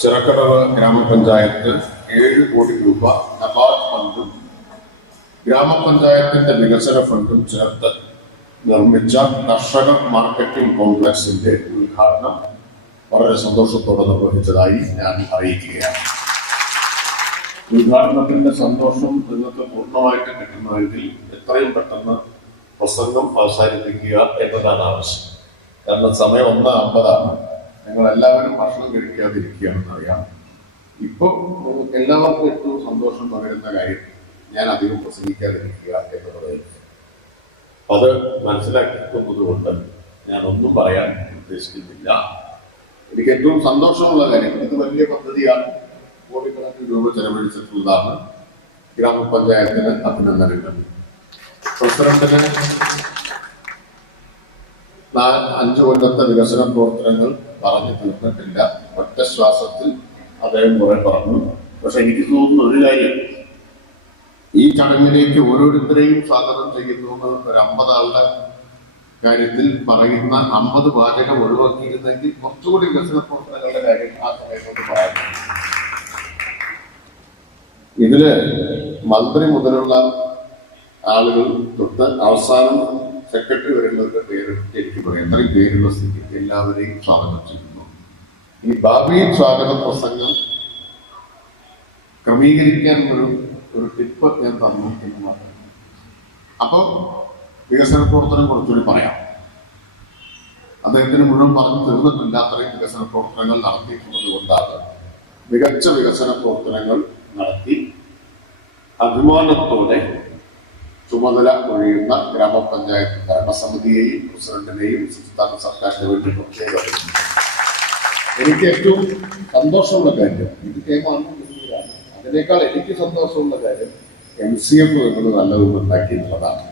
ചിറക്കടവ് ഗ്രാമപഞ്ചായത്ത് ഏഴ് കോടി രൂപ നബാർഡ് ഫണ്ടും ഗ്രാമപഞ്ചായത്തിന്റെ വികസന ഫണ്ടും ചേർത്ത് നിർമ്മിച്ച കർഷക മാർക്കറ്റിംഗ് കോംപ്ലക്സിന്റെ ഉദ്ഘാടനം വളരെ സന്തോഷത്തോടെ നിർവഹിച്ചതായി ഞാൻ അറിയിക്കുകയാണ്. ഉദ്ഘാടനത്തിന്റെ സന്തോഷം നിങ്ങൾക്ക് പൂർണമായിട്ട് കിട്ടുന്നതെങ്കിൽ എത്രയും പെട്ടെന്ന് പ്രസംഗം അവസാനിപ്പിക്കുക എന്നതാണ് ആവശ്യം. കാരണം സമയം ഒന്ന് അമ്പതാണ്. നിങ്ങൾ എല്ലാവരും ഭക്ഷണം കഴിക്കാതിരിക്കുകയാണെന്ന് അറിയാം. ഇപ്പോൾ എല്ലാവർക്കും ഏറ്റവും സന്തോഷം പകരുന്ന കാര്യം ഞാൻ അധികം പ്രസംഗിക്കാതിരിക്കുക എന്നുള്ളതായിരിക്കും അത് മനസ്സിലാക്കുന്നത് കൊണ്ട് ഞാൻ ഒന്നും പറയാൻ ഉദ്ദേശിക്കുന്നില്ല. എനിക്ക് ഏറ്റവും സന്തോഷമുള്ള കാര്യം ഇത് വലിയ പദ്ധതിയാണ്. കോടിക്കണക്കിന് രൂപ ചെലവഴിച്ചിട്ടുള്ളതാണ് ഗ്രാമപഞ്ചായത്തിന് അഭിനന്ദനങ്ങൾ. പ്രസിഡന്റിന് അഞ്ചു കൊല്ലത്തെ വികസന പ്രവർത്തനങ്ങൾ പറഞ്ഞു തീർന്നിട്ടില്ല. ഒറ്റ ശ്വാസത്തിൽ അദ്ദേഹം കുറെ പറഞ്ഞു. പക്ഷെ എനിക്ക് തോന്നുന്ന ഒരു കാര്യം. ഈ ചടങ്ങിലേക്ക് ഓരോരുത്തരെയും സ്വാഗതം ചെയ്യുന്നു ഒരു അമ്പത് ആളുടെ കാര്യത്തിൽ പറയുന്ന അമ്പത് വാചകം ഒഴിവാക്കിയിരുന്നെങ്കിൽ കുറച്ചുകൂടി വികസന പ്രവർത്തനങ്ങളുടെ കാര്യം ആ സമയത്ത് പറയാം ഇതിൽ മന്ത്രി മുതലുള്ള ആളുകൾ തൊട്ട് അവസാനം സെക്രട്ടറി വരുന്നവരുടെ പേര് എനിക്ക് പറയാം. അത്രയും പേരുള്ള സ്ഥിതി എല്ലാവരെയും സ്വാഗതം ചെയ്യുന്നു. ഈ ഭാവി സ്വാഗത പ്രസംഗം ക്രമീകരിക്കാൻ ഒരു ഒരു ടിപ്പ് ഞാൻ തന്നു എന്ന് അപ്പോൾ വികസന പ്രവർത്തനം കുറച്ചുകൂടി പറയാം. അദ്ദേഹത്തിന് മുഴുവൻ പറഞ്ഞു തീർന്നിട്ടില്ല അത്രയും വികസന പ്രവർത്തനങ്ങൾ നടത്തിയിട്ടുള്ളത് കൊണ്ടാണ്. മികച്ച വികസന പ്രവർത്തനങ്ങൾ നടത്തി അഭിമാനത്തോടെ ചുമതല ഒഴിയുന്ന ഗ്രാമപഞ്ചായത്ത് ഭരണസമിതിയെയും പ്രസിഡന്റിനെയും സംസ്ഥാന സർക്കാരിന് വേണ്ടി പ്രത്യേകം എനിക്ക് ഏറ്റവും സന്തോഷമുള്ള കാര്യം ഇത് കേമാണ് അതിനേക്കാൾ എനിക്ക് സന്തോഷമുള്ള കാര്യം എം സി എഫ് എന്നത് നല്ലതും ഉണ്ടാക്കി എന്നുള്ളതാണ്.